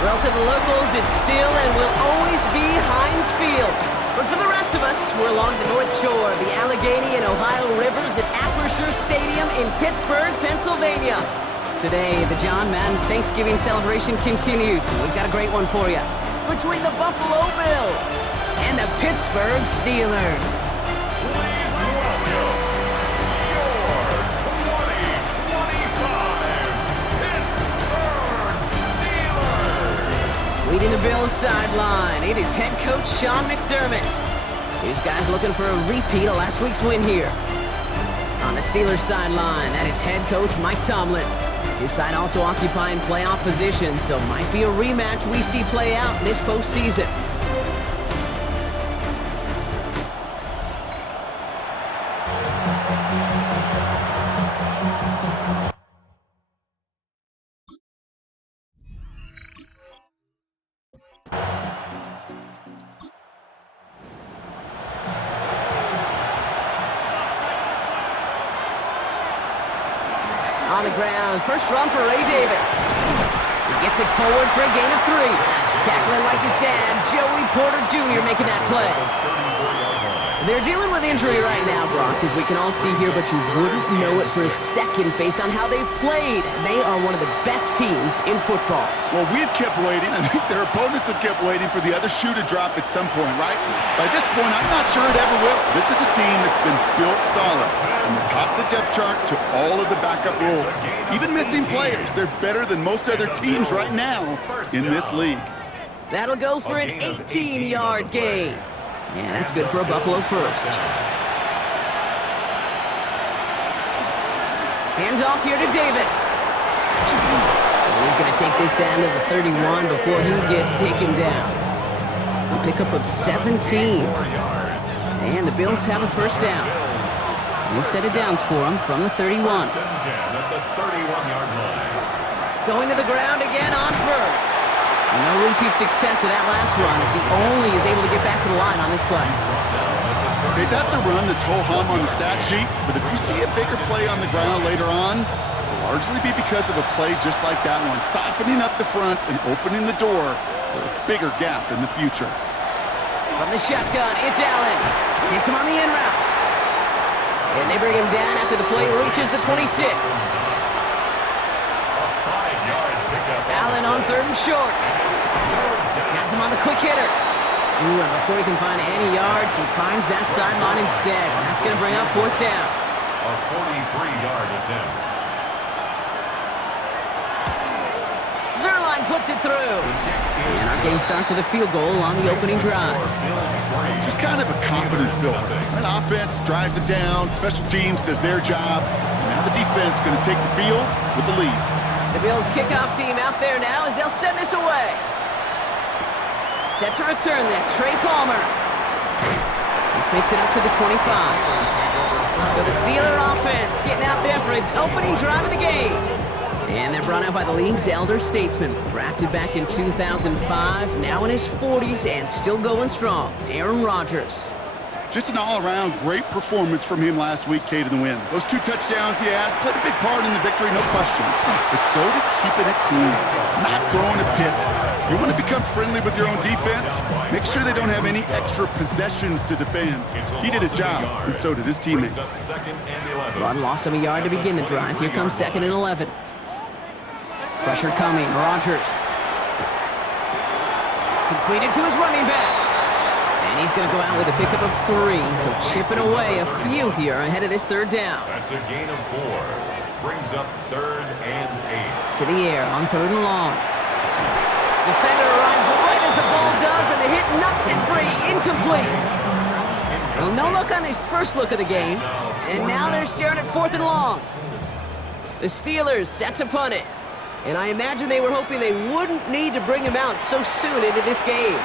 Well, to the locals, it's still and will always be Heinz Field. But for the rest of us, we're along the North Shore, the Allegheny and Ohio Rivers at Acrisure Stadium in Pittsburgh, Pennsylvania. Today, the John Madden Thanksgiving celebration continues, and we've got a great one for you. Between the Buffalo Bills and the Pittsburgh Steelers. Please welcome your 2025 Pittsburgh Steelers. Leading the Bills sideline, it is head coach Sean McDermott. These guys looking for a repeat of last week's win here. On the Steelers sideline, that is head coach Mike Tomlin. His side also occupying playoff position, so might be a rematch we see play out this postseason. On the ground, first run for Ray Davis. He gets it forward for a gain of 3. Tackling like his dad, Joey Porter Jr. making that play. They're dealing with injury right now, Brock, as we can all see here, but you wouldn't know it for a second based on how they've played. They are one of the best teams in football. Well, we've kept waiting. I think their opponents have kept waiting for the other shoe to drop at some point, right? By this point, I'm not sure it ever will. This is a team that's been built solid. From the top of the depth chart to all of the backup roles. Even missing players, they're better than most other teams right now in this league. That'll go for an 18-yard gain. Yeah, that's good for a Buffalo first. Handoff here to Davis. And he's going to take this down to the 31 before he gets taken down. A pickup of 17. And the Bills have a first down. New set of downs for him from the 31. Going to the ground again on first. No repeat success of that last run as he only is able to get back to the line on this play. Okay, that's a run that's ho-hum on the stat sheet, but if you see a bigger play on the ground later on, it'll largely be because of a play just like that one, softening up the front and opening the door for a bigger gap in the future. From the shotgun, it's Allen. Hits him on the in route. And they bring him down after the play reaches the 26. Allen on third and short. Has him on the quick hitter. Ooh, and before he can find any yards, he finds that sideline instead. That's going to bring up fourth down. A 43-yard attempt. Zuerlein puts it through. And our game starts with a field goal on the opening drive. Just kind of a confidence builder. An offense drives it down, special teams does their job, and now the defense is going to take the field with the lead. The Bills kickoff team out there now as they'll send this away. Set to return this, Trey Palmer. This makes it up to the 25. So the Steeler offense getting out there for its opening drive of the game. And they're brought out by the league's elder statesman. Drafted back in 2005, now in his 40s and still going strong, Aaron Rodgers. Just an all-around great performance from him last week, Kate, in the win. Those 2 touchdowns he had played a big part in the victory, no question. But so did keeping it clean, not throwing a pick. You want to become friendly with your own defense? Make sure they don't have any extra possessions to defend. He did his job, and so did his teammates. Rod lost him a yard to begin the drive. Here comes 2nd and 11. Pressure coming, Rodgers. Completed to his running back. And he's going to go out with a pickup of 3, so chipping away a few here ahead of this third down. That's a gain of 4. Brings up 3rd and 8. To the air on 3rd and long. Defender arrives right as the ball does, and the hit knocks it free. Incomplete. Well, no look on his first look of the game, and now they're staring at 4th and long. The Steelers set to punt it, and I imagine they were hoping they wouldn't need to bring him out so soon into this game.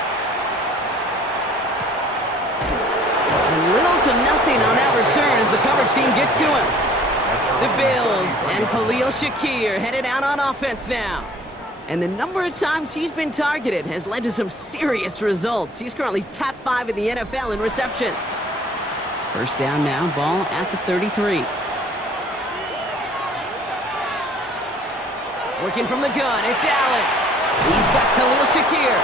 Little to nothing on that return as the coverage team gets to him. The Bills and Khalil Shakir headed out on offense now. And the number of times he's been targeted has led to some serious results. He's currently top 5 in the NFL in receptions. First down now, ball at the 33. Working from the gun, it's Allen. He's got Khalil Shakir.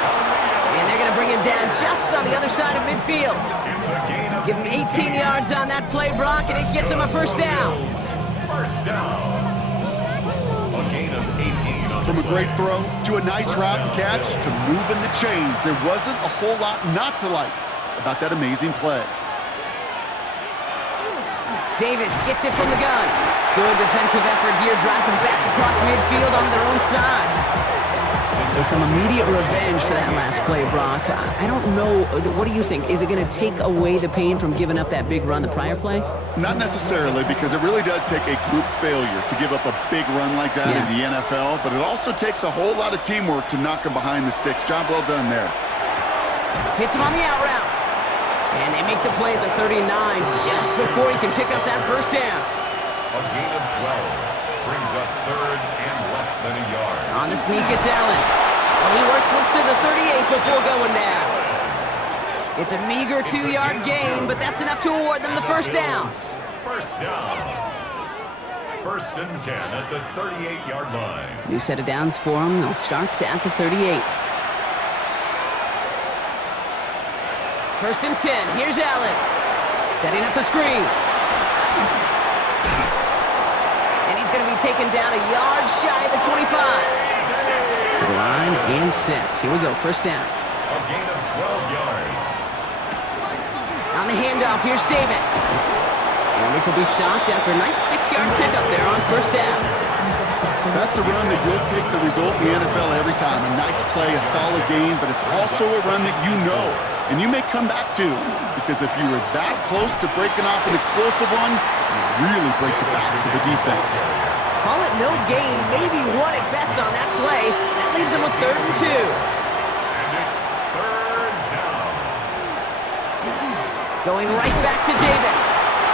And they're going to bring him down just on the other side of midfield. It's a gain of Give him 18 yards on that play, Brock, and it gets him a first down. first down. A gain of 18 on From the a great play. throw to a nice route and catch to moving the chains, there wasn't a whole lot not to like about that amazing play. Davis gets it from the gun. Good defensive effort here, drives them back across midfield on their own side. So some immediate revenge for that last play, Brock. I don't know, what do you think? Is it going to take away the pain from giving up that big run the prior play? Not necessarily, because it really does take a group failure to give up a big run like that in the NFL, but it also takes a whole lot of teamwork to knock him behind the sticks. Job well done there. Hits him on the out route. And they make the play at the 39 just before he can pick up that first down. A gain of 12 brings up third and less than a yard. On the sneak, it's Allen. And he works this to the 38 before going down. It's a meager 2-yard gain, but that's enough to award them the first down. First down. First and 10 at the 38-yard line. New set of downs for them. They'll start at the 38. First and 10. Here's Allen. Setting up the screen. And he's going to be taken down a yard shy of the 25. To the line and set. Here we go. First down. A gain of 12 yards. On the handoff, here's Davis. And this will be stopped after a nice 6-yard pickup there on first down. That's a run that you'll take the result in the NFL every time. A nice play, a solid game, but it's also a run that you know, and you may come back to, because if you were that close to breaking off an explosive one, you really break the backs of the defense. Call it no gain, maybe one at best on that play. That leaves him with 3rd and 2. And it's third down. Going right back to Davis.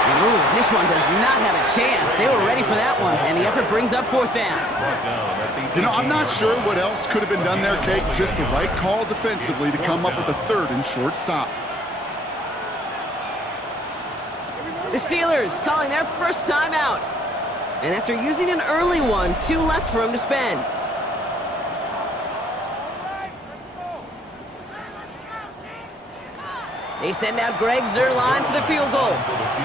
And ooh, this one does not have a chance. They were ready for that one, and the effort brings up 4th down. Brought down at the You know, I'm not 18-yard sure what else could have been done there, Kate. Just the right call defensively to come up with a 3rd and short stop. The Steelers calling their first time out. And after using an early one, 2 left for him to spend. They send out Greg Zuerlein for the field goal.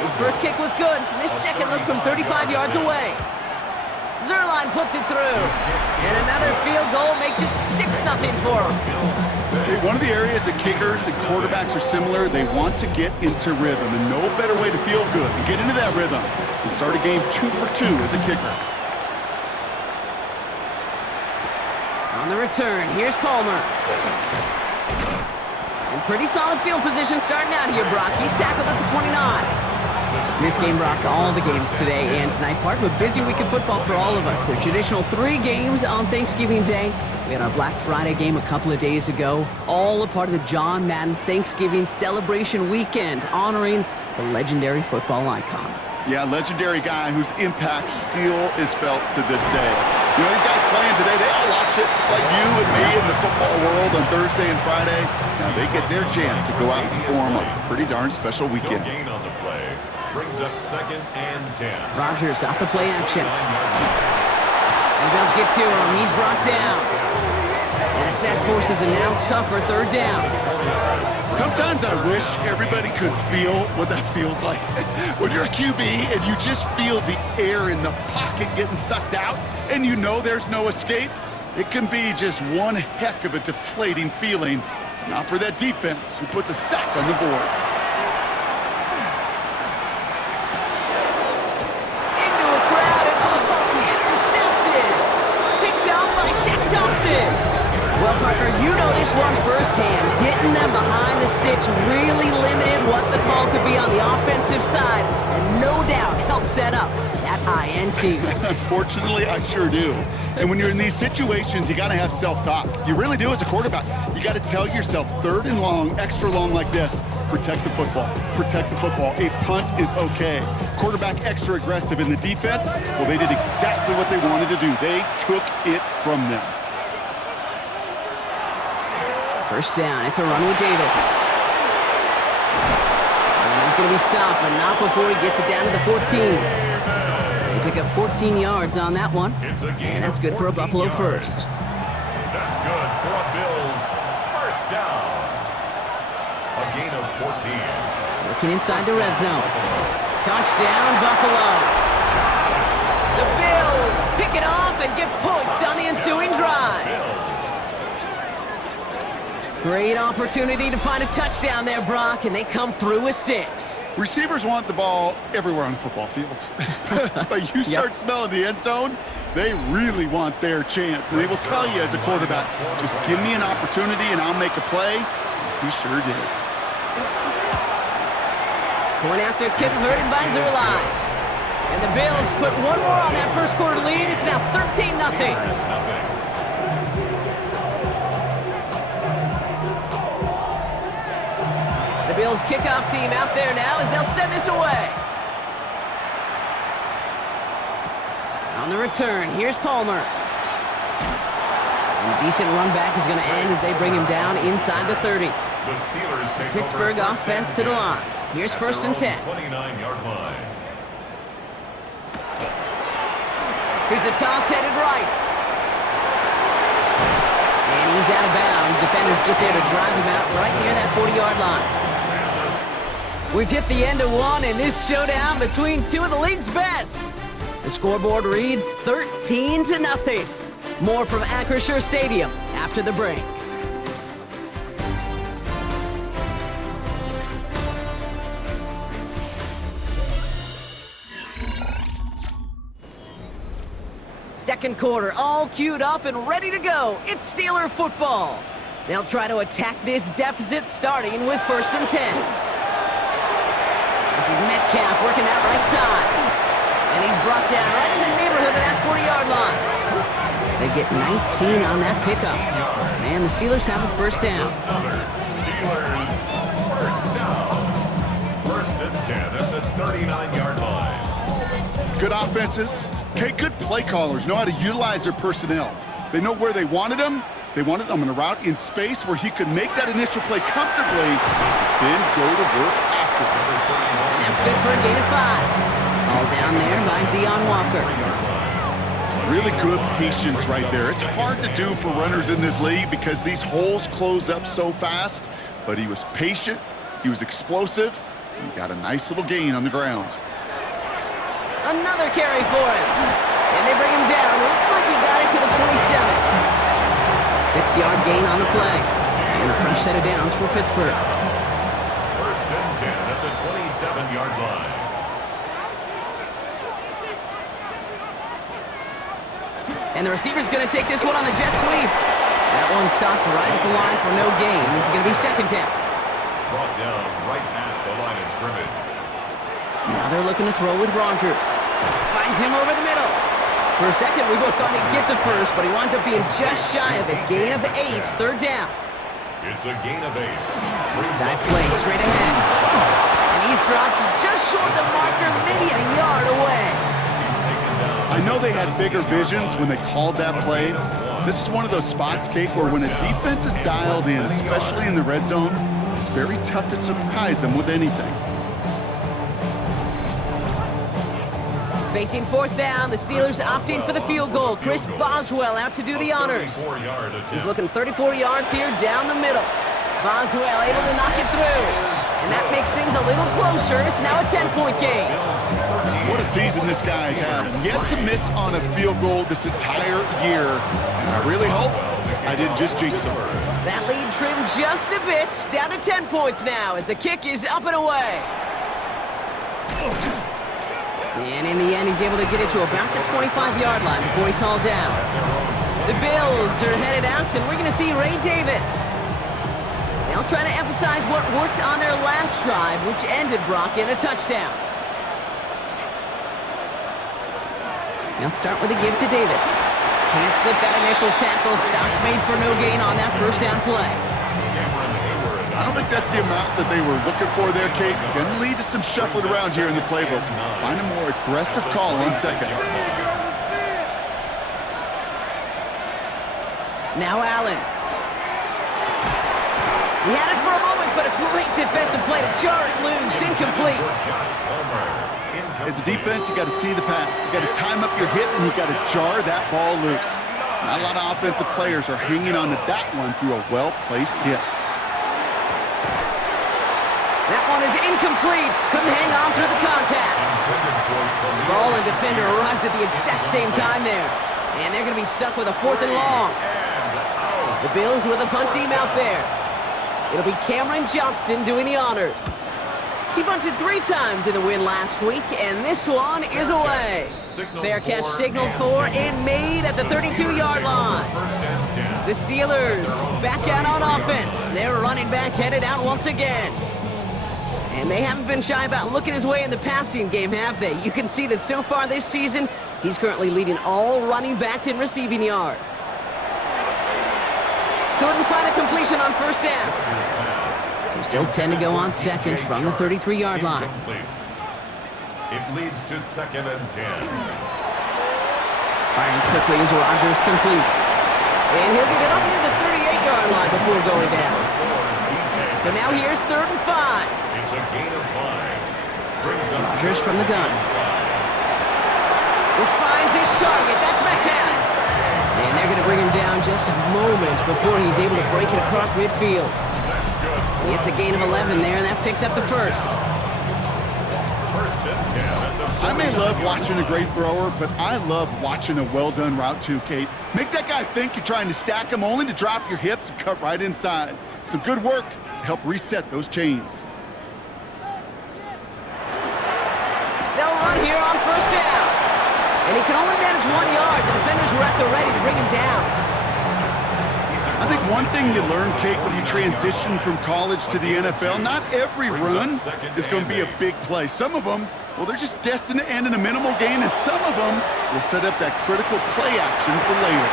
His first kick was good. His second look from 35 yards away. Zuerlein puts it through. And another field goal makes it 6-0 for him. Okay, one of the areas that kickers and quarterbacks are similar, they want to get into rhythm, and no better way to feel good and get into that rhythm and start a game 2 for 2 as a kicker. On the return, here's Palmer. And pretty solid field position starting out here, Brock. He's tackled at the 29. This game, Brock, all the games today and tonight, part of a busy week of football for all of us. The traditional 3 games on Thanksgiving Day. We had our Black Friday game a couple of days ago, all a part of the John Madden Thanksgiving celebration weekend, honoring the legendary football icon. Yeah, legendary guy whose impact still is felt to this day. You know, these guys playing today, they all watch it, just like you and me in the football world on Thursday and Friday. Now they get their chance to go out and perform a pretty darn special No weekend. gain on the play. Brings up 2nd and 10. Rodgers off the play action. And Bills get to him. He's brought down. And the sack forces a now tougher 3rd down. Sometimes I wish everybody could feel what that feels like. When you're a QB and you just feel the air in the pocket getting sucked out and you know there's no escape, it can be just one heck of a deflating feeling. Not for that defense who puts a sack on the board. Into a crowd and intercepted. Picked out by Shaq Thompson. Well, partner, you know this one firsthand. Getting them behind the sticks really limited what the call could be on the offensive side, and no doubt helped set up that INT. Unfortunately, I sure do. And when you're in these situations, you got to have self-talk. You really do as a quarterback. You got to tell yourself 3rd and long, extra long like this, protect the football. Protect the football. A punt is okay. Quarterback extra aggressive in the defense, well, they did exactly what they wanted to do. They took it from them. First down, it's a run with Davis. And he's going to be stopped, but not before he gets it down to the 14. They pick up 14 yards on that one, and that's good for a Buffalo first. That's good 14. Looking inside the red zone. Touchdown, Buffalo. The Bills pick it off and get points on the ensuing drive. Great opportunity to find a touchdown there, Brock, and they come through with 6. Receivers want the ball everywhere on the football field. But you start smelling the end zone, they really want their chance. And they will tell you as a quarterback, just give me an opportunity and I'll make a play. He sure did. Point after converted by Zuerlein. And the Bills put one more on that first quarter lead. It's now 13-0. The Bills kickoff team out there now as they'll send this away. On the return, here's Palmer. And a decent run back is going to end as they bring him down inside the 30. The Steelers take Pittsburgh over offense to the line. Here's first and 10. 29-yard line. Here's a toss headed right. And he's out of bounds. Defenders get there to drive him out right near that 40-yard line. We've hit the end of one in this showdown between two of the league's best. The scoreboard reads 13-0. More from Acrisure Stadium after the break. Second quarter, all queued up and ready to go. It's Steeler football. They'll try to attack this deficit starting with first and 10. This is Metcalf working that right side. And he's brought down right in the neighborhood of that 40-yard line. They get 19 on that pickup. And the Steelers have a first down. Steelers first down. First and 10 at the 39-yard line. Good offenses. Okay, good play callers know how to utilize their personnel. They know where they wanted them. They wanted him on a route in space where he could make that initial play comfortably, then go to work after. And that's good for a gain of 5. All down there by Deon Walker. Some really good patience right there. It's hard to do for runners in this league because these holes close up so fast, but he was patient, he was explosive, and he got a nice little gain on the ground. Another carry for him. And they bring him down. Looks like he got it to the 27. 6-yard gain on the play. And a fresh set of downs for Pittsburgh. First and 10 at the 27-yard line. And the receiver's going to take this one on the jet sweep. That one stopped right at the line for no gain. This is going to be second down. Brought down right at the line of scrimmage. Now they're looking to throw with Rogers. Finds him over the middle. For a second, we both thought he'd get the first, but he winds up being just shy of a gain of 8. Third down. It's a gain of 8. Dive play straight ahead. And he's dropped just short of the marker, maybe a yard away. I know they had bigger visions when they called that play. This is one of those spots, Kate, where when a defense is dialed in, especially in the red zone, it's very tough to surprise them with anything. Facing fourth down, the Steelers opting for the field goal. Chris Boswell out to do the honors. He's looking 34 yards here down the middle. Boswell able to knock it through. And that makes things a little closer. It's now a 10-point game. What a season this guy's had. Yet to miss on a field goal this entire year. And I really hope I didn't just jinx him. That lead trimmed just a bit. Down to 10 points now as the kick is up and away. And in the end, he's able to get it to about the 25-yard line before he's hauled down. The Bills are headed out, and we're going to see Ray Davis. They'll try to emphasize what worked on their last drive, which ended Brock in a touchdown. They'll start with a give to Davis. Can't slip that initial tackle. Stops made for no gain on that first down play. I don't think that's the amount that they were looking for there, Kate. Going to lead to some shuffling around here in the playbook. Find a more aggressive call on second. Now Allen. He had it for a moment, but a great defensive play to jar it loose. Incomplete. As a defense, you got to see the pass. You got to time up your hit, and you got to jar that ball loose. Not a lot of offensive players are hanging on to that one through a well-placed hit. That one is incomplete. Couldn't hang on through the contact. Ball and defender arrived at the exact same time there. And they're going to be stuck with a 4th and long. The Bills with a punt team out there. It'll be Cameron Johnston doing the honors. He bunted 3 times in the win last week, and this one is away. Fair catch signaled for and made at the 32-yard line. The Steelers back out on offense. Their running back headed out once again. And they haven't been shy about looking his way in the passing game, have they? You can see that so far this season, he's currently leading all running backs in receiving yards. Couldn't find a completion on 1st down. So still 10 to go on second from the 33-yard line. It leads to 2nd and 10. Firing quickly as Rodgers complete. And he'll get it up near the 38-yard line before going down. So now here's 3rd and 5. It's a gain of 5. Rodgers from the gun. This finds its target. That's Metcalf. And they're going to bring him down just a moment before he's able to break it across midfield. It's a gain of 11 there, and that picks up the 1st. I may love watching a great thrower, but I love watching a well-done route too, Kate. Make that guy think you're trying to stack him only to drop your hips and cut right inside. Some good work to help reset those chains. They'll run here on 1st down. And he can only manage 1 yard. The defenders were at the ready to bring him down. I think one thing you learn, Kate, when you transition from college to the NFL, not every run is going to be a big play. Some of them, well, they're just destined to end in a minimal gain, and some of them will set up that critical play action for later.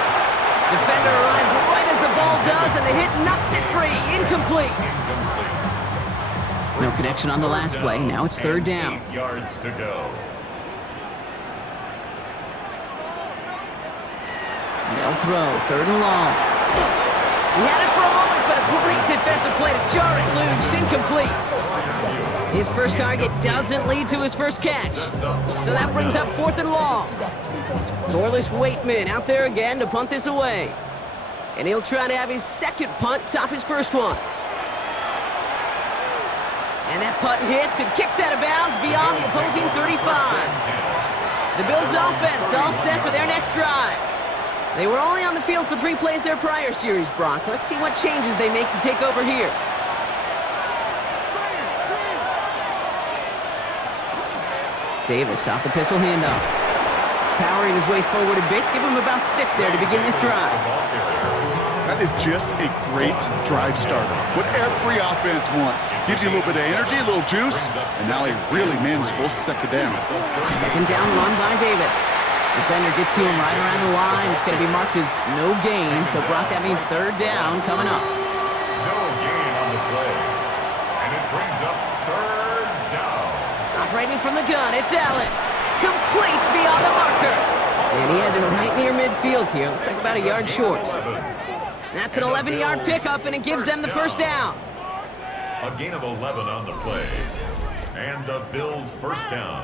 Defender arrives right as the ball does, and the hit knocks it free. Incomplete. No connection on the last play. Now it's 3rd down. 8 yards to go. They'll throw 3rd and long. He had it for a moment, but a great defensive play to jar it loose. Incomplete. His first target doesn't lead to his first catch. So that brings up 4th and long. Corliss Waitman out there again to punt this away. And he'll try to have his 2nd punt top his 1st one. And that punt hits and kicks out of bounds beyond the opposing 35. The Bills' offense all set for their next drive. They were only on the field for 3 plays their prior series, Brock. Let's see what changes they make to take over here. Davis off the pistol handoff. Powering his way forward a bit. Give him about 6 there to begin this drive. That is just a great drive starter. What every offense wants. Gives you a little bit of energy, a little juice, and now a really manageable 2nd down. 2nd down run by Davis. Defender gets to him right around the line. It's going to be marked as no gain. So, Brock, that means 3rd down coming up. No gain on the play. And it brings up 3rd down. Operating from the gun, it's Allen. Complete beyond the marker. And he has it right near midfield here. Looks like about a yard short. That's an 11-yard pickup, and it gives them the 1st down. A gain of 11 on the play. And the Bills' 1st down.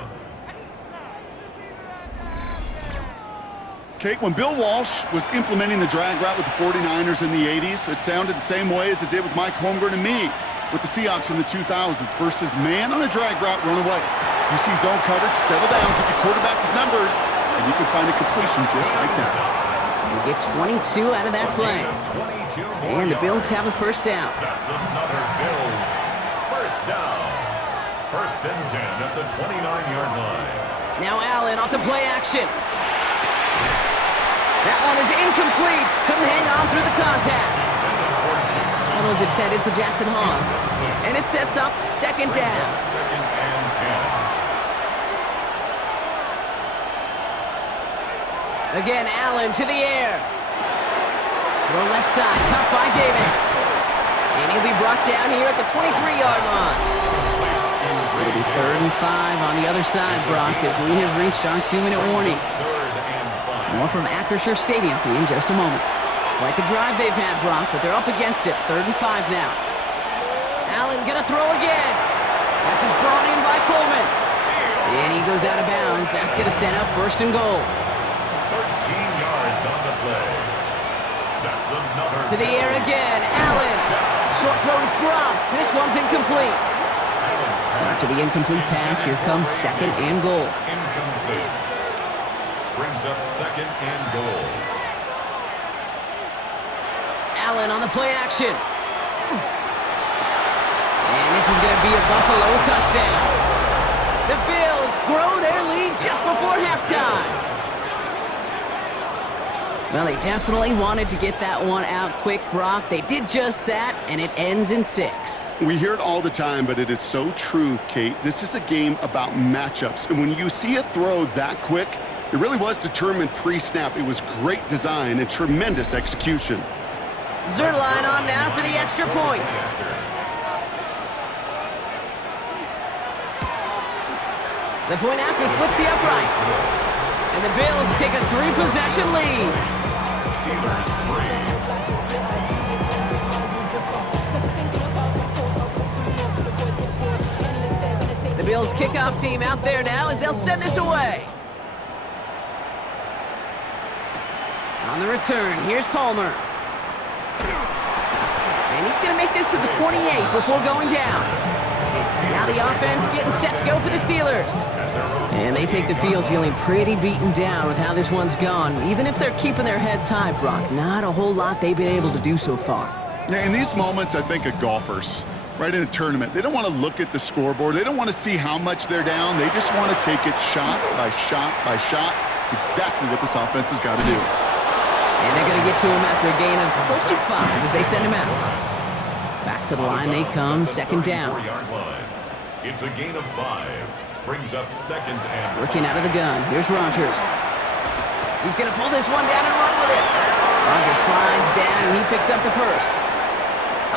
Kate, when Bill Walsh was implementing the drag route with the 49ers in the 80s, it sounded the same way as it did with Mike Holmgren and me with the Seahawks in the 2000s. Versus man on the drag route, run away. You see zone coverage, settle down, give your quarterback his numbers, and you can find a completion just like that. You get 22 out of that play. And the Bills have a 1st down. That's another Bills 1st down. 1st and 10 at the 29-yard line. Now Allen off the play action. That one is incomplete. Couldn't hang on through the contact. One was intended for Jackson Hawes. And it sets up 2nd down. 2nd and 10. Again, Allen to the air. Throw left side, caught by Davis. And he'll be brought down here at the 23-yard line. It'll be 3rd and 5 on the other side, Brock, as we have reached our 2-minute warning. More from Acrisure Stadium in just a moment. Quite the drive they've had, Brock, but they're up against it. 3rd and 5 now. Allen gonna throw again. This is brought in by Coleman. And he goes out of bounds. That's gonna set up 1st and goal. 13 yards on the play. That's another. To the air again, Allen. Short throw is dropped. This one's incomplete. After the incomplete pass, here comes second and goal. Incomplete. Brings up second and goal. Allen on the play action. And this is going to be a Buffalo touchdown. The Bills grow their lead just before halftime. Well, they definitely wanted to get that one out quick, Brock. They did just that, and it ends in 6. We hear it all the time, but it is so true, Kate. This is a game about matchups. And when you see a throw that quick, it really was determined pre-snap. It was great design and tremendous execution. Zuerlein on now for the extra point. The point after splits the uprights. And the Bills take a 3-possession lead. Steelers 3. The Bills kickoff team out there now as they'll send this away. On the return, here's Palmer. And he's going to make this to the 28 before going down. Now the offense getting set to go for the Steelers. And they take the field feeling pretty beaten down with how this one's gone. Even if they're keeping their heads high, Brock, not a whole lot they've been able to do so far. Yeah, in these moments, I think of golfers, right, in a tournament. They don't want to look at the scoreboard. They don't want to see how much they're down. They just want to take it shot by shot by shot. It's exactly what this offense has got to do. And they're going to get to him after a gain of close to 5 as they send him out. Back to the line they come, second down. It's a gain of 5. Brings up second and 5. Working out of the gun. Here's Rodgers. He's going to pull this one down and run with it. Rodgers slides down, and he picks up the first.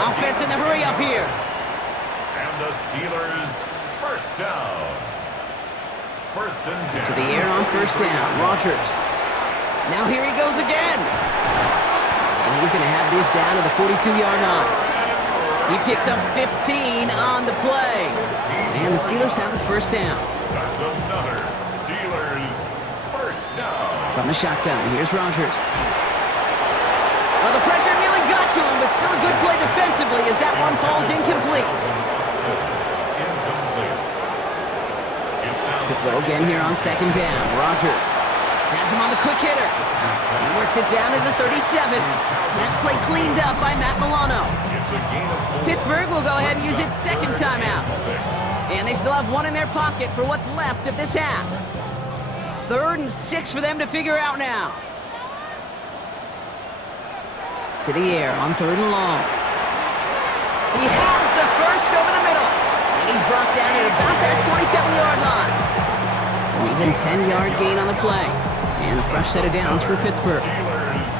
Offense in the hurry up here. And the Steelers first down. First and 10. To the air on first down. Rodgers. Now here he goes again. And he's going to have this down to the 42-yard line. He picks up 15 on the play. And the Steelers have a first down. That's another Steelers first down. From the shotgun, here's Rodgers. Well, the pressure nearly got to him, but still a good play defensively as that one falls incomplete. To throw again here on second down, Rodgers has him on the quick hitter. He works it down to the 37. That play cleaned up by Matt Milano. Pittsburgh will go ahead and use its second timeout. And they still have one in their pocket for what's left of this half. 3rd and 6 for them to figure out now. To the air on 3rd and long. He has the first over the middle. And he's brought down at about that 27-yard line. An even 10-yard gain on the play. And a fresh set of downs for Pittsburgh. Steelers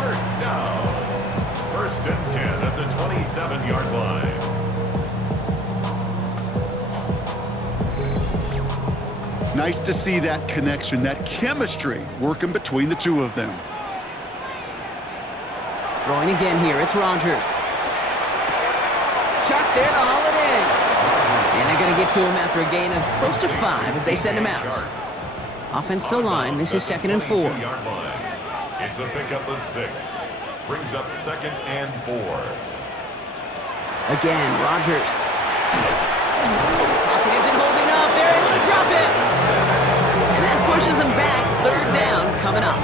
first down. First and 10 at the 27-yard line. Nice to see that connection, that chemistry working between the two of them. Throwing again here, it's Rodgers. Chuck there to haul it in. And they're going to get to him after a gain of close to 5 as they send him out. Offensive line, this is 2nd and 4. It's a pickup of 6. Brings up 2nd and 4. Again, Rodgers. Pocket isn't holding up. They're able to drop it. And that pushes them back. 3rd down coming up.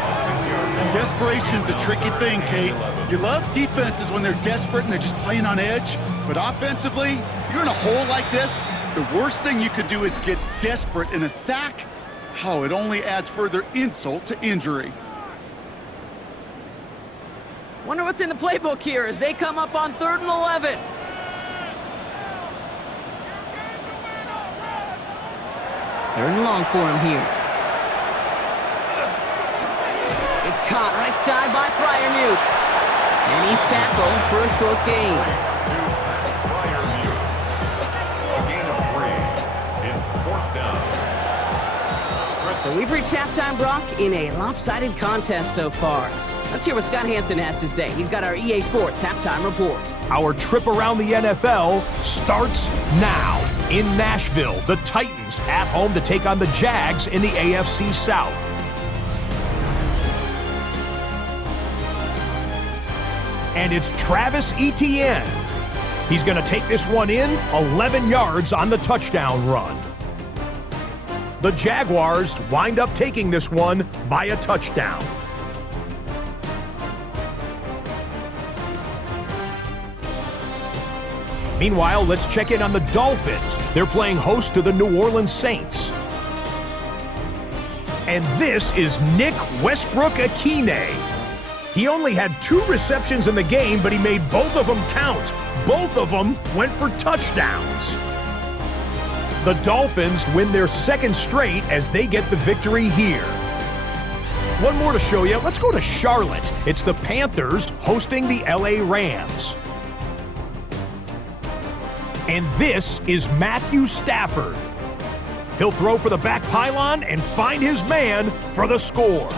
Desperation's a tricky thing, Kate. You love defenses when they're desperate and they're just playing on edge. But offensively, you're in a hole like this, the worst thing you could do is get desperate in a sack. Oh, it only adds further insult to injury. Wonder what's in the playbook here as they come up on 3rd and 11. Third and long for him here. It's caught right side by Freiermuth. And he's tackled for a short gain. A gain of 3. It's 4th down. So we've reached halftime, Brock, in a lopsided contest so far. Let's hear what Scott Hansen has to say. He's got our EA Sports halftime report. Our trip around the NFL starts now. In Nashville, the Titans at home to take on the Jags in the AFC South. And it's Travis Etienne. He's going to take this one in, 11 yards on the touchdown run. The Jaguars wind up taking this one by a touchdown. Meanwhile, let's check in on the Dolphins. They're playing host to the New Orleans Saints. And this is Nick Westbrook-Ikhine. He only had 2 receptions in the game, but he made both of them count. Both of them went for touchdowns. The Dolphins win their 2nd straight as they get the victory here. One more to show you. Let's go to Charlotte. It's the Panthers hosting the LA Rams. And this is Matthew Stafford. He'll throw for the back pylon and find his man for the score.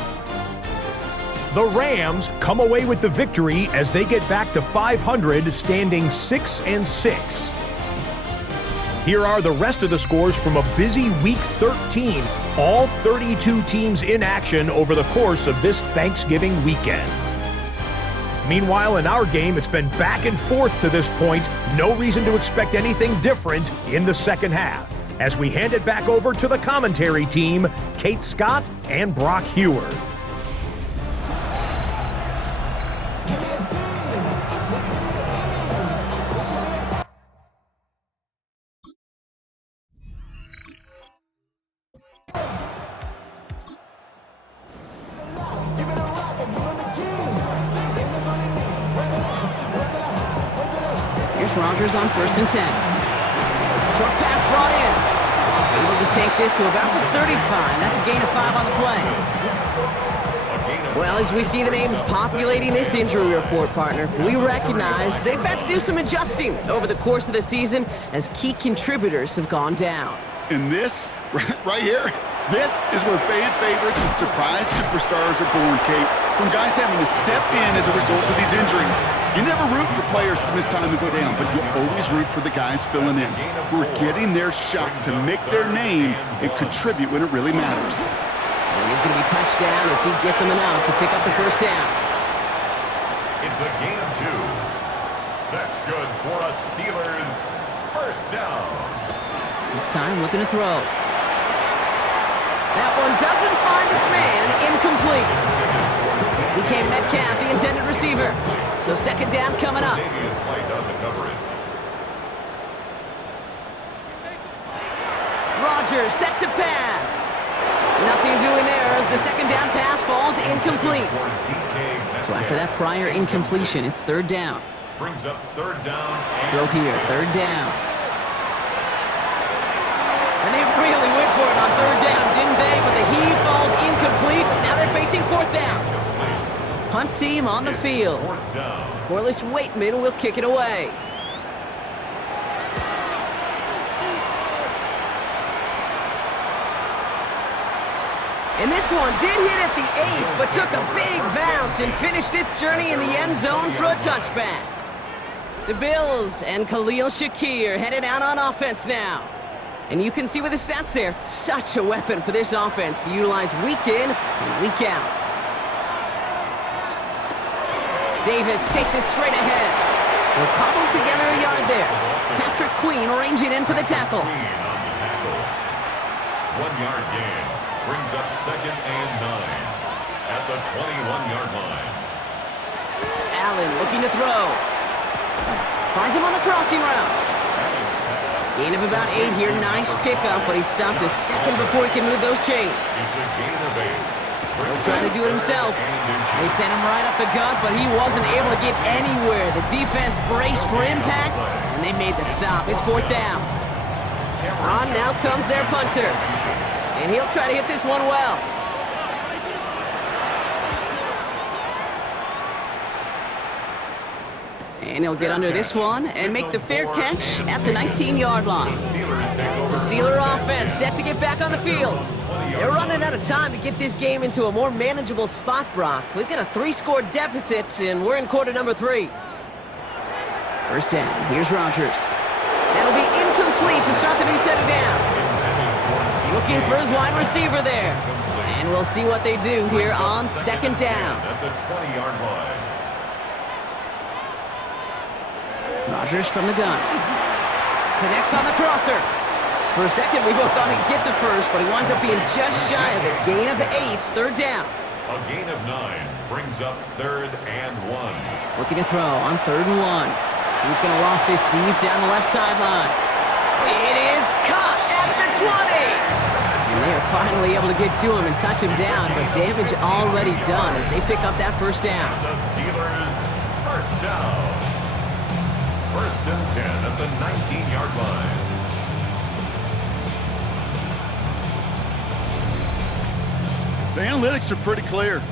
The Rams come away with the victory as they get back to 500, standing 6-6. Here are the rest of the scores from a busy Week 13. All 32 teams in action over the course of this Thanksgiving weekend. Meanwhile, in our game, it's been back and forth to this point. No reason to expect anything different in the second half. As we hand it back over to the commentary team, Kate Scott and Brock Heward. Rodgers on 1st and 10. Short pass brought in. Able to take this to about the 35. That's a gain of 5 on the play. Well, as we see the names populating this injury report, partner, we recognize they've had to do some adjusting over the course of the season as key contributors have gone down. And this, right here, this is where fan favorites and surprise superstars are born, Kate. From guys having to step in as a result of these injuries. You never root for players to miss time and go down, but you always root for the guys filling in, who are getting their shot to make their name and contribute when it really matters. And he's going to be touched down as he gets him enough to pick up the first down. It's a gain of 2. That's good for a Steelers first down. This time looking to throw. That one doesn't find its man. Incomplete. Became Metcalf, the intended receiver. So second down coming up. Rodgers set to pass. Nothing doing there as the second down pass falls incomplete. So after that prior incompletion, it's 3rd down. Brings up 3rd down. Throw here, 3rd down. And they really went for it on 3rd down, didn't they? But the heave falls incomplete. Now they're facing 4th down. Punt team on the field. Corliss Waitman will kick it away. And this one did hit at the 8, but took a big bounce and finished its journey in the end zone for a touchback. The Bills and Khalil Shakir headed out on offense now. And you can see with the stats there, such a weapon for this offense to utilize week in and week out. Davis takes it straight ahead. They'll cobble together a yard there. Patrick Queen ranging in for the tackle. 1 yard gain. Brings up 2nd and 9 at the 21-yard line. Allen looking to throw. Finds him on the crossing route. Gain of about 8 here. Nice pickup, but he stopped a second before he can move those chains. It's a gain of 8. He'll try to do it himself. They sent him right up the gut, but he wasn't able to get anywhere. The defense braced for impact, and they made the stop. It's 4th down. On now comes their punter. And he'll try to hit this one well. And he'll get under this one and make the fair catch at the 19-yard line. The Steeler offense set to get back on the field. They're running out of time to get this game into a more manageable spot, Brock. We've got a 3-score deficit, and we're in quarter number 3. First down. Here's Rodgers. That'll be incomplete to start the new set of downs. Looking for his wide receiver there. And we'll see what they do here on 2nd down. At the 20-yard line. Rodgers from the gun. Connects on the crosser. For a second, we both thought he'd get the first, but he winds up being just shy of it. Gain of 8, third down. A gain of 9 brings up 3rd and 1. Looking to throw on 3rd and 1. He's going to loft this deep down the left sideline. It is caught at the 20. And they are finally able to get to him and touch him down, but damage already done as they pick up that first down. The Steelers, first down. 1st and 10 at the 19-yard line. The analytics are pretty clear.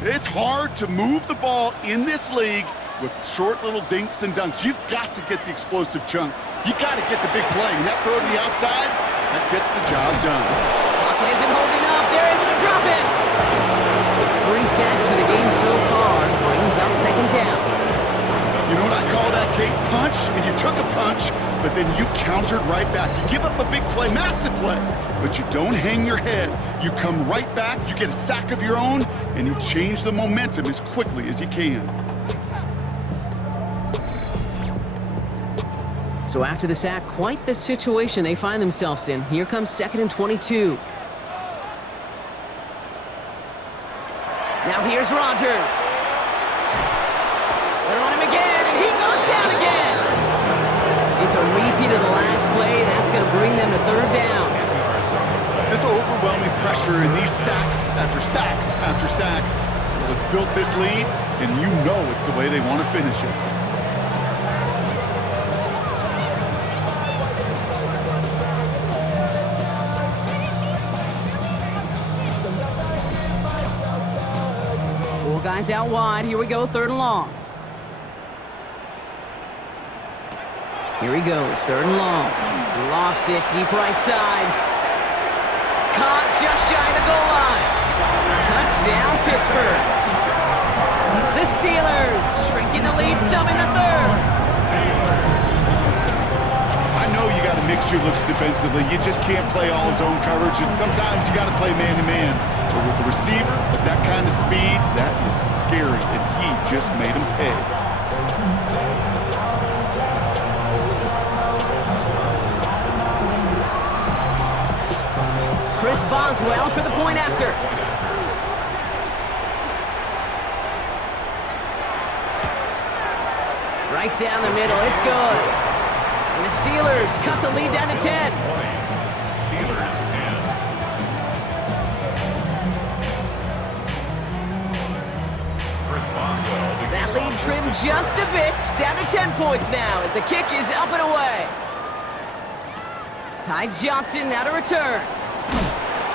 It's hard to move the ball in this league with short little dinks and dunks. You've got to get the explosive chunk. You got to get the big play. And that throw to the outside, that gets the job done. Pocket isn't holding up. They're able to drop it. It's 3 sacks for the game so far. Brings up 2nd down. You know what I call that, Kate? Punch, and you took a punch, but then you countered right back. You give up a big play, massive play, but you don't hang your head. You come right back, you get a sack of your own, and you change the momentum as quickly as you can. So after the sack, quite the situation they find themselves in. Here comes 2nd and 22. Now here's Rodgers. They're on him again, and he goes down again. It's a repeat of the last play. That's going to bring them to 3rd down. This overwhelming pressure and these sacks after sacks after sacks. Well, it's built this lead, and you know it's the way they want to finish it. Four guys out wide. Here we go, 3rd and long. Here he goes, 3rd and long. He lofts it deep right side. Caught just shy of the goal line. Touchdown, Pittsburgh. The Steelers shrinking the lead some in the 3rd. I know you got to mix your looks defensively. You just can't play all zone coverage, and sometimes you got to play man-to-man. But with a receiver at that kind of speed, that is scary, and he just made him pay. Chris Boswell for the point after. Right down the middle, it's good. And the Steelers cut the lead down to 10. Steelers 10. Chris Boswell. That lead trimmed just a bit, down to 10 points now as the kick is up and away. Ty Johnson now to return.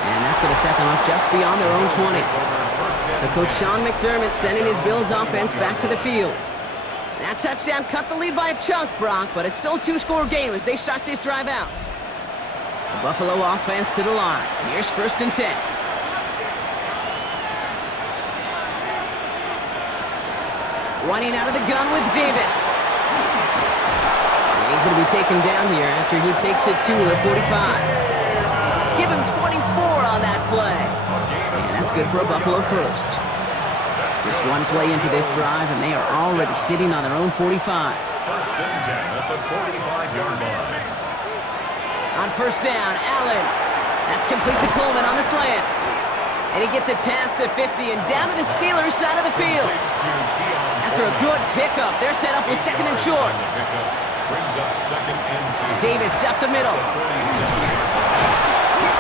And that's going to set them up just beyond their own 20. So Coach Sean McDermott sending his Bills offense back to the field. That touchdown cut the lead by a chunk, Brock, but it's still a 2-score game as they start this drive out. The Buffalo offense to the line. Here's 1st and 10. Running out of the gun with Davis. And he's going to be taken down here after he takes it to the 45. Give him 24 on that play. And that's good for a Buffalo first. Just one play into this drive, and they are already sitting on their own 45. 1st and 10 at the 45-yard line. On 1st down, Allen. That's complete to Coleman on the slant. And he gets it past the 50 and down to the Steelers' side of the field. After a good pickup, they're set up with 2nd and short. Brings up 2nd and 2. Davis up the middle.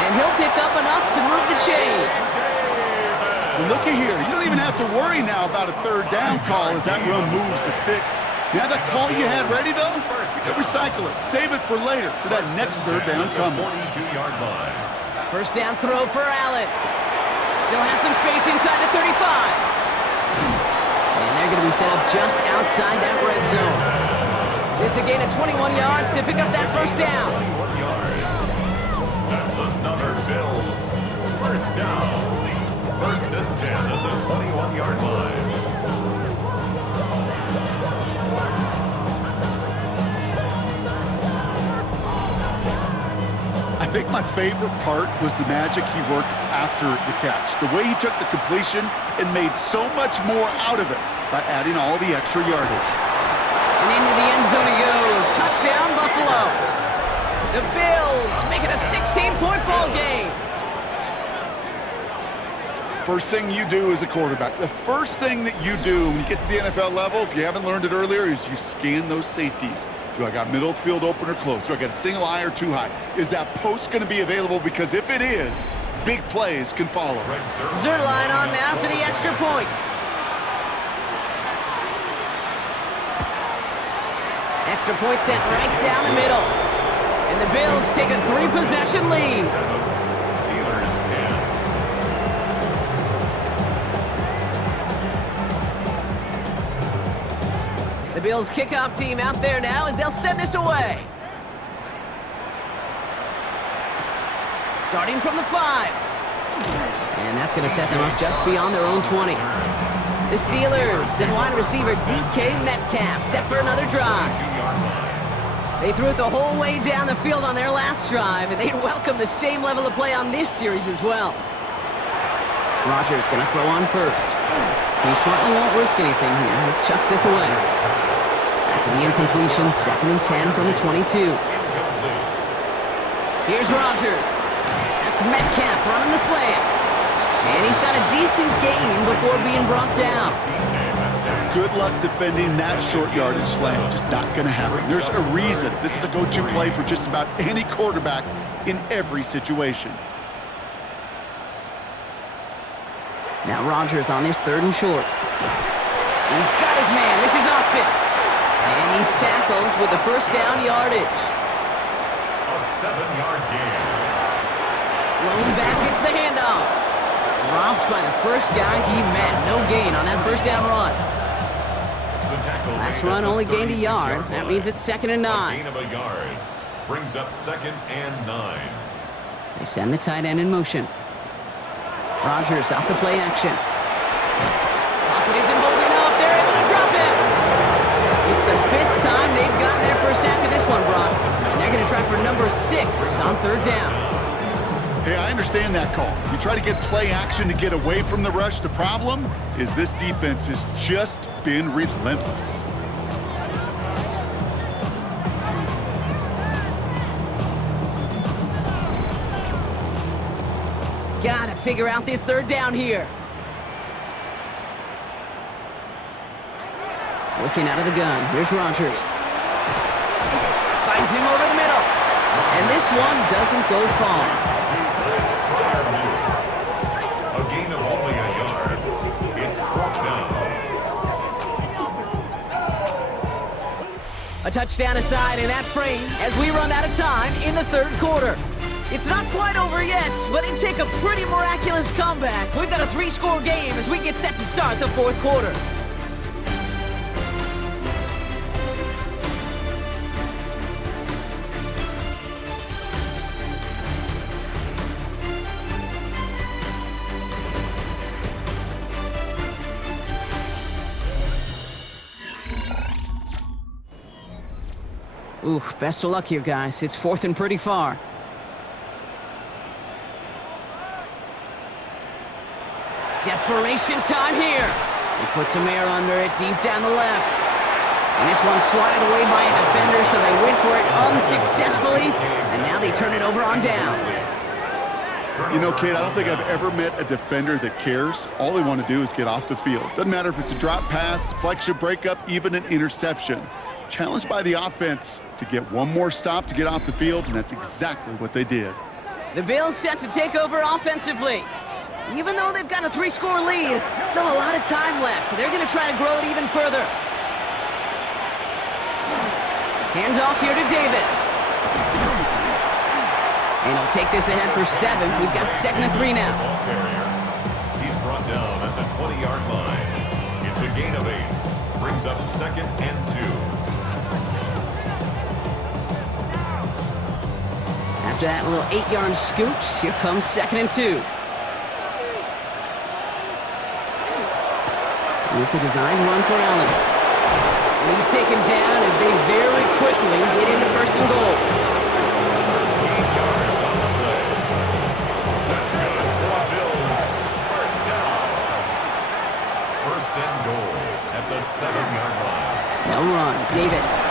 And he'll pick up enough to move the chains. Well, looky here. You don't even have to worry now about a 3rd down call as that run moves the sticks. You have that call you had ready, though? You can recycle it. Save it for later, for that next 3rd down coming. 42-yard line. 1st down throw for Allen. Still has some space inside the 35. And they're going to be set up just outside that red zone. It's a gain of 21 yards to pick up that 1st down. 21 yards. That's another Bills 1st down. 1st and 10 at the 21-yard line. I think my favorite part was the magic he worked after the catch. The way he took the completion and made so much more out of it by adding all the extra yardage. And into the end end zone he goes. Touchdown, Buffalo. The Bills make it a 16-point ball game. First thing you do as a quarterback, the first thing that you do when you get to the NFL level, if you haven't learned it earlier, is you scan those safeties. Do I got middle of the field open or close? Do I got a single high or two high? Is that post going to be available? Because if it is, big plays can follow. Zerline on now for the extra point. Extra point sent right down the middle. And the Bills take a 3-possession lead. Steelers 10. The Bills kickoff team out there now as they'll send this away. Starting from the 5. And that's going to set them up just beyond their own 20. The Steelers and wide receiver DK Metcalf set for another drive. They threw it the whole way down the field on their last drive, and they'd welcome the same level of play on this series as well. Rodgers going to throw on first. He smartly won't risk anything here. Just chucks this away. After the incompletion, 2nd and 10 from the 22. Here's Rodgers. That's Metcalf running the slant. And he's got a decent gain before being brought down. Good luck defending that short yardage slant. Just not going to happen. There's a reason. This is a go-to play for just about any quarterback in every situation. Now Rodgers on his 3rd and short. He's got his man. This is Austin. And he's tackled with the first down yardage. A 7-yard gain. Blown back, it's the handoff. Dropped by the first guy he met. No gain on that first down run. Last run only gained a yard. That means it's 2nd and 9. Gain of a yard brings up 2nd and 9. They send the tight end in motion. Rodgers off the play action. Pocket isn't holding up. They're able to drop him. It's the 5th time they've gotten their first sack of this one, Brock. And they're going to try for number 6 on 3rd down. Hey, I understand that call. You try to get play action to get away from the rush. The problem is this defense has just been relentless. Gotta figure out this 3rd down here. Working out of the gun. Here's Rodgers. Finds him over the middle. And this one doesn't go far. A gain of only a yard. It's 4th down. A touchdown aside in that frame as we run out of time in the 3rd quarter. It's not quite over yet, but it'd take a pretty miraculous comeback. We've got a 3-score game as we get set to start the 4th quarter. Oof, best of luck here, guys. It's 4th and pretty far. Desperation time here. He puts some air under it deep down the left. And this one's swatted away by a defender, so they went for it unsuccessfully. And now they turn it over on downs. You know, Kate, I don't think I've ever met a defender that cares. All they want to do is get off the field. Doesn't matter if it's a drop pass, deflection, breakup, even an interception. Challenged by the offense to get one more stop to get off the field, and that's exactly what they did. The Bills set to take over offensively. Even though they've got a 3-score lead, still a lot of time left, so they're going to try to grow it even further. Handoff here to Davis. And he'll take this ahead for 7. We've got 2nd and 3 now. He's brought down at the 20-yard line. It's a gain of 8. Brings up 2nd and 2. After that little 8-yard scoot, here comes 2nd and 2. This is a designed run for Allen. And he's taken down as they very quickly get into 1st and goal. 13 yards on the play. That's good for the Bills. 1st down. 1st and goal at the 7-yard line. No run. Davis.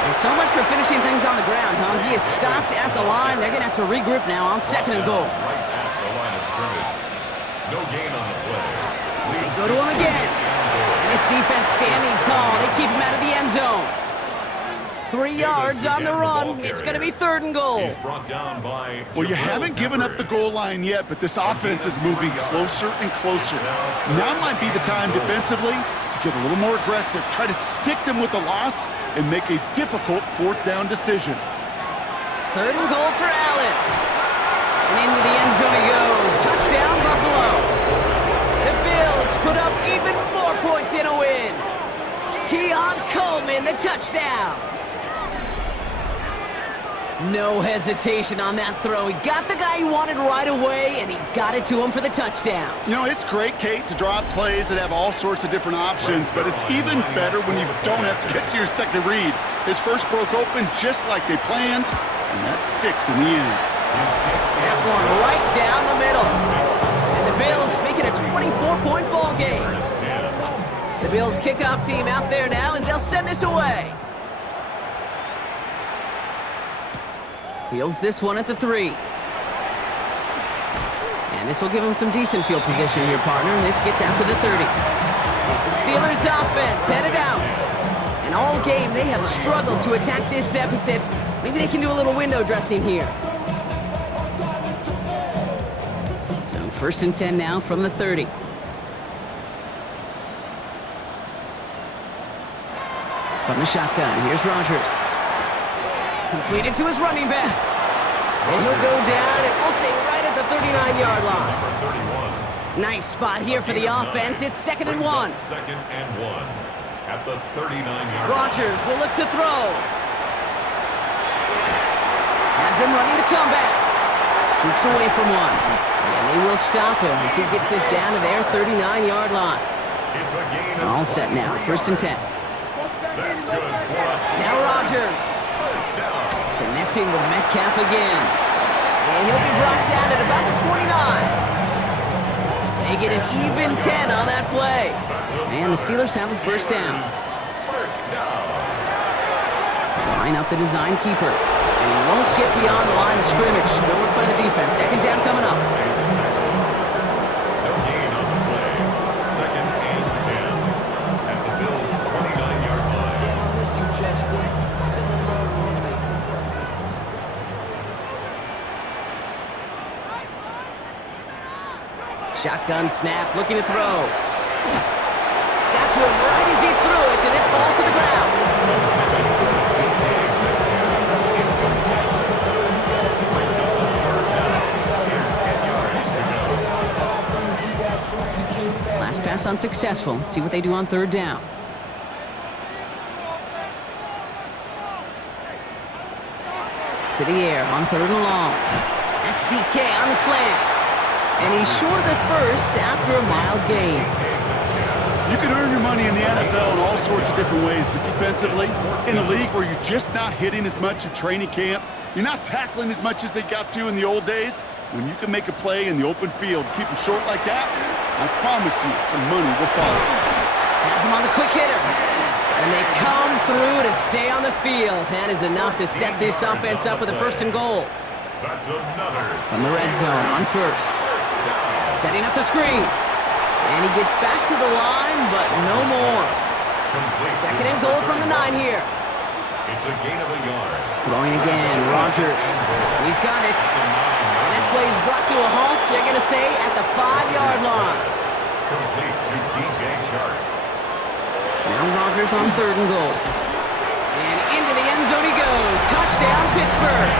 Well, so much for finishing things on the ground, huh? He is stopped at the line. They're going to have to regroup now on 2nd and goal. Right at the line of scrimmage. No gain on the play. They go to him again. And this defense standing tall. They keep him out of the end zone. 3 yards on the run. It's going to be 3rd and goal. He's brought down by Well, you haven't given up the goal line yet, but this offense is moving closer and closer. Now might be the time defensively to get a little more aggressive, try to stick them with the loss, and make a difficult 4th down decision. 3rd and goal for Allen. And into the end zone he goes. Touchdown, Buffalo. The Bills put up even more points in a win. Keon Coleman, the touchdown. No hesitation on that throw. He got the guy he wanted right away, and he got it to him for the touchdown. You know, it's great, Kate, to draw up plays that have all sorts of different options, but it's even better when you don't have to get to your second read. His first broke open just like they planned, and that's 6 in the end. That one right down the middle. And the Bills make it a 24-point ball game. The Bills kickoff team out there now as they'll send this away. Fields this one at the 3. And this will give him some decent field position here, partner. And this gets out to the 30. The Steelers offense headed out. And all game they have struggled to attack this deficit. Maybe they can do a little window dressing here. So 1st and 10 now from the 30. From the shotgun, here's Rodgers. Completed to his running back. And he'll go down, and we'll say right at the 39-yard line. Nice spot here for the offense. It's 2nd and 1. 2nd and 1 at the 39-yard line. Rodgers will look to throw. Has him running the comeback. Jukes away from one. And they will stop him as he gets this down to their 39-yard line. It's a gain of All set now, 1st and 10. That's good for us. Now Rodgers. Connecting with Metcalf again. And he'll be brought down at about the 29. They get an even 10 on that play. And the Steelers have a 1st down. Line up the design keeper. And he won't get beyond the line of scrimmage. Good work by the defense. 2nd down coming up. No gain on the play. 2nd and 10 at the Bills' 29-yard line. Shotgun snap, looking to throw. Got to him right as he threw it, and it falls to the ground. Last pass unsuccessful. Let's see what they do on 3rd down. To the air on 3rd and long. That's DK on the slant. And he's short of the 1st after a mild gain. You can earn your money in the NFL in all sorts of different ways, but defensively, in a league where you're just not hitting as much in training camp, you're not tackling as much as they got to in the old days, when you can make a play in the open field, keep them short like that, I promise you some money will follow. Has him on the quick hitter. And they come through to stay on the field. That is enough to set this offense up with a 1st and goal. That's another. From the red zone on 1st. Setting up the screen. And he gets back to the line, but no more. 2nd and goal from the 9 here. It's a gain of a yard. Throwing again, Rodgers. He's got it. And that play is brought to a halt, they're going to say, at the 5-yard line. Complete to DJ Chark. Now Rodgers on 3rd and goal. And into the end zone he goes. Touchdown, Pittsburgh.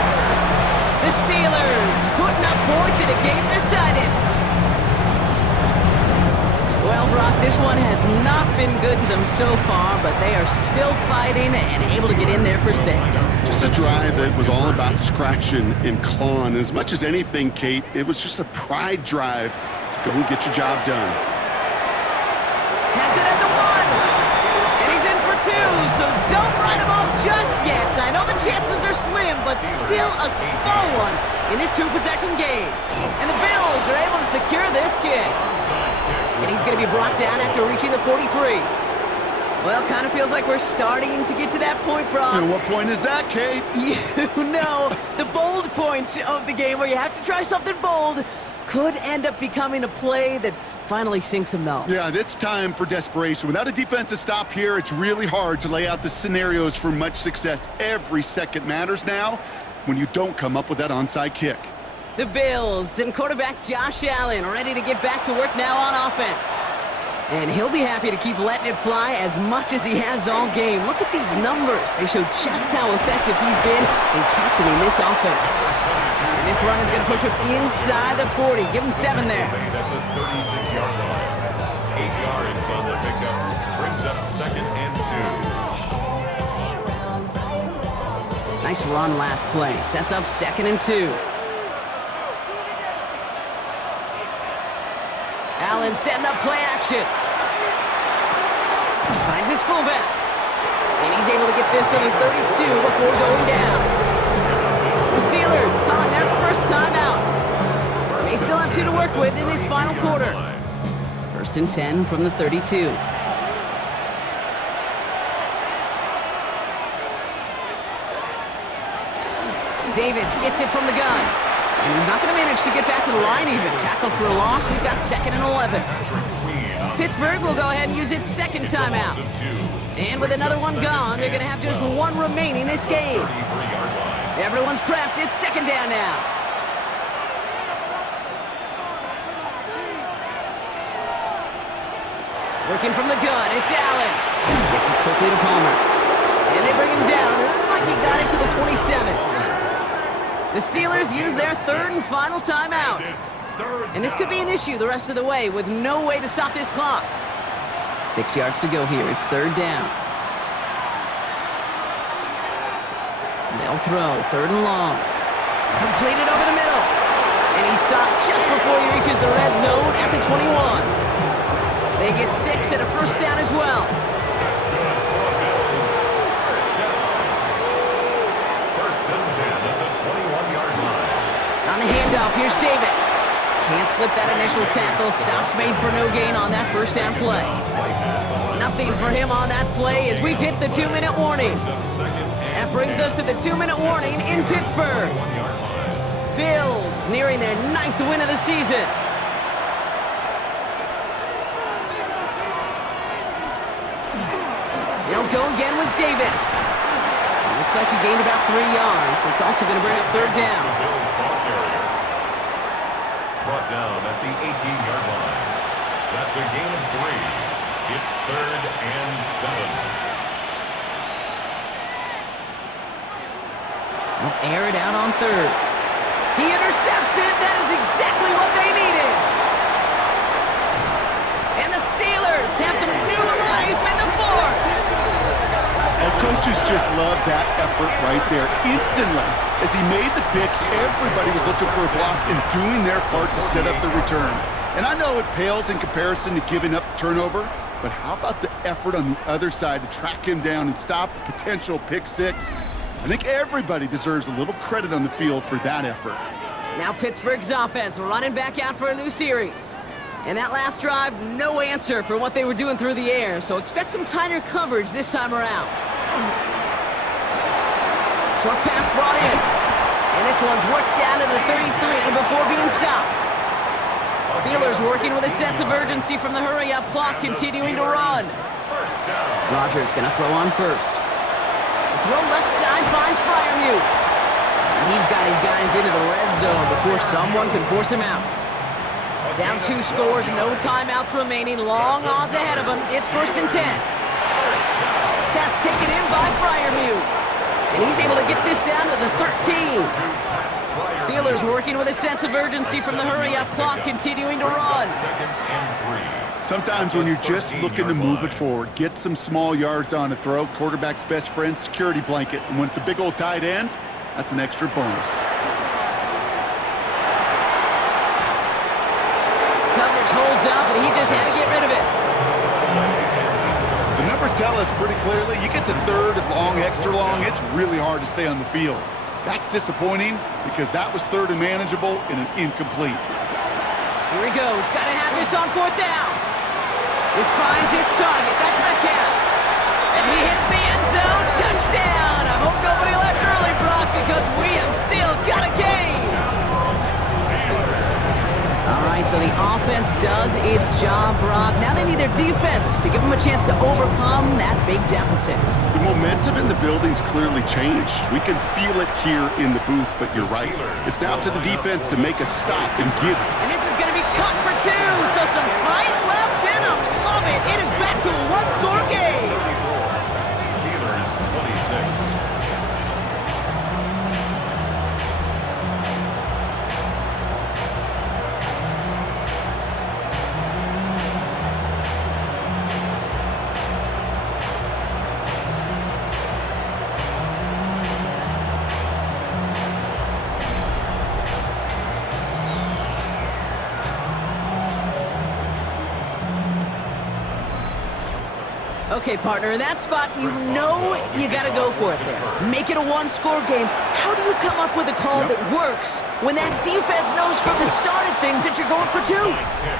The Steelers putting up points in a game decided. Well, Brock, this one has not been good to them so far, but they are still fighting and able to get in there for 6. Just a drive that was all about scratching and clawing. As much as anything, Kate, it was just a pride drive to go and get your job done. Has it at the 1. And he's in for 2, so don't write him off just yet. I know the chances are slim, but still a small one in this 2-possession game. And the Bills are able to secure this kick. And he's going to be brought down after reaching the 43. Well, kind of feels like we're starting to get to that point, Brock. And what point is that, Kate? You know, the bold point of the game where you have to try something bold could end up becoming a play that finally sinks him, though. Yeah, it's time for desperation. Without a defensive stop here, it's really hard to lay out the scenarios for much success. Every second matters now when you don't come up with that onside kick. The Bills and quarterback Josh Allen ready to get back to work now on offense. And he'll be happy to keep letting it fly as much as he has all game. Look at these numbers. They show just how effective he's been in captaining this offense. And this run is going to push him inside the 40. Give him 7 there. At the 36-yard line. 8 yards on the pickup. Brings up 2nd and 2. Nice run last play. Sets up 2nd and 2. Allen setting up play action. Finds his fullback. And he's able to get this to the 32 before going down. The Steelers calling their first timeout. They still have 2 to work with in this final quarter. 1st and 10 from the 32. Davis gets it from the gun. And he's not going to manage to get back to the line even. Tackled for a loss. We've got 2nd and 11. Pittsburgh will go ahead and use its 2nd timeout. And with another one gone, they're going to have just 1 remaining this game. Everyone's prepped. It's 2nd down now. Working from the gun, it's Allen. Gets it quickly to Palmer. And they bring him down. It looks like he got it to the 27. The Steelers use their 3rd and final timeout. And this could be an issue the rest of the way with no way to stop this clock. 6 yards to go here. It's 3rd down. They'll throw. 3rd and long. Completed over the middle. And he stopped just before he reaches the red zone at the 21. They get 6 and a 1st down as well. On the handoff, here's Davis. Can't slip that initial tackle. Stops made for no gain on that 1st down play. Nothing for him on that play as we've hit the 2-minute warning. That brings us to the 2-minute warning in Pittsburgh. Bills nearing their 9th win of the season. They'll go again with Davis. Looks like he gained about 3 yards. It's also going to bring up 3rd down. Brought down at the 18-yard line. That's a gain of 3. It's 3rd and 7. They'll air it out on 3rd. He intercepts it. That is exactly what they needed. And the Steelers have some new life in the 4th. And coaches just love that effort right there. Instantly, as he made the pick, everybody was looking for a block and doing their part to set up the return. And I know it pales in comparison to giving up the turnover, but how about the effort on the other side to track him down and stop a potential pick 6? I think everybody deserves a little credit on the field for that effort. Now Pittsburgh's offense running back out for a new series. And that last drive, no answer for what they were doing through the air, so expect some tighter coverage this time around. Short pass brought in. And this one's worked down to the 33 before being stopped. Steelers working with a sense of urgency from the hurry-up clock, continuing to run. Rodgers gonna throw on 1st. The throw left side finds Freiermuth. And he's got his guys into the red zone before someone can force him out. Down 2 scores, no timeouts remaining, long odds ahead of him. It's 1st and 10. Pass taken in by Freiermuth. And he's able to get this down to the 13. Steelers working with a sense of urgency from the hurry-up clock, continuing to run. Sometimes when you're just looking to move it forward, get some small yards on a throw, quarterback's best friend, security blanket. And when it's a big old tight end, that's an extra bonus. Coverage holds up, and he just had to get rid of it. The numbers tell us pretty clearly, you get to 3rd and long, extra long, it's really hard to stay on the field. That's disappointing because that was 3rd and manageable and an incomplete. Here he goes. Got to have this on 4th down. This finds its target. That's Metcalf. And he hits the end zone. Touchdown. I hope nobody left early, Brock, because we have still got a game. All right, so the offense does its job, Brock. Now they need their defense to give them a chance to overcome that big deficit. The momentum in the building's clearly changed. We can feel it here in the booth, but you're right. It's now up to the defense to make a stop and give. And this is going to be cut for two, so some fight left in them. Love it. It is back to a one-score game. Steelers 26. Okay, partner, in that spot, you know you got to go for it there. Make it a one-score game. How do you come up with a call that works when that defense knows from the start of things that you're going for two?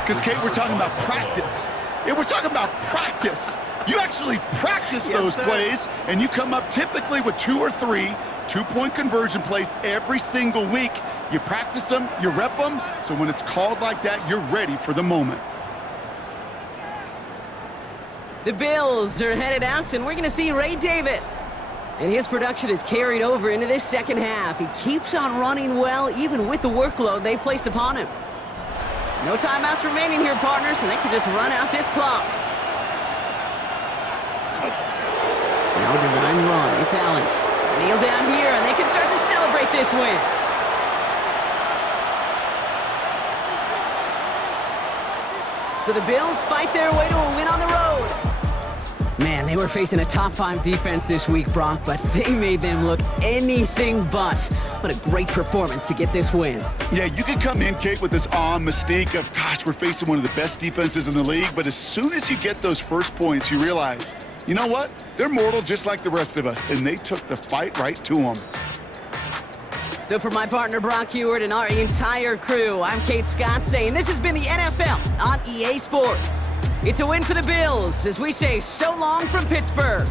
Because, Kate, we're talking about practice. Yeah, we're talking about practice. You actually practice those plays, and you come up typically with 2 or 3 two-point conversion plays every single week. You practice them, you rep them, so when it's called like that, you're ready for the moment. The Bills are headed out, and we're going to see Ray Davis. And his production is carried over into this second half. He keeps on running well, even with the workload they've placed upon him. No timeouts remaining here, partners, so they can just run out this clock. Now a design run. It's Allen. Kneel down here, and they can start to celebrate this win. So the Bills fight their way to a win on the road. Man, they were facing a top-5 defense this week, Brock, but they made them look anything but. What a great performance to get this win. Yeah, you can come in, Kate, with this mystique of, gosh, we're facing one of the best defenses in the league, but as soon as you get those first points, you realize, you know what? They're mortal just like the rest of us, and they took the fight right to them. So for my partner, Brock Huard, and our entire crew, I'm Kate Scott saying this has been the NFL on EA Sports. It's a win for the Bills as we say so long from Pittsburgh.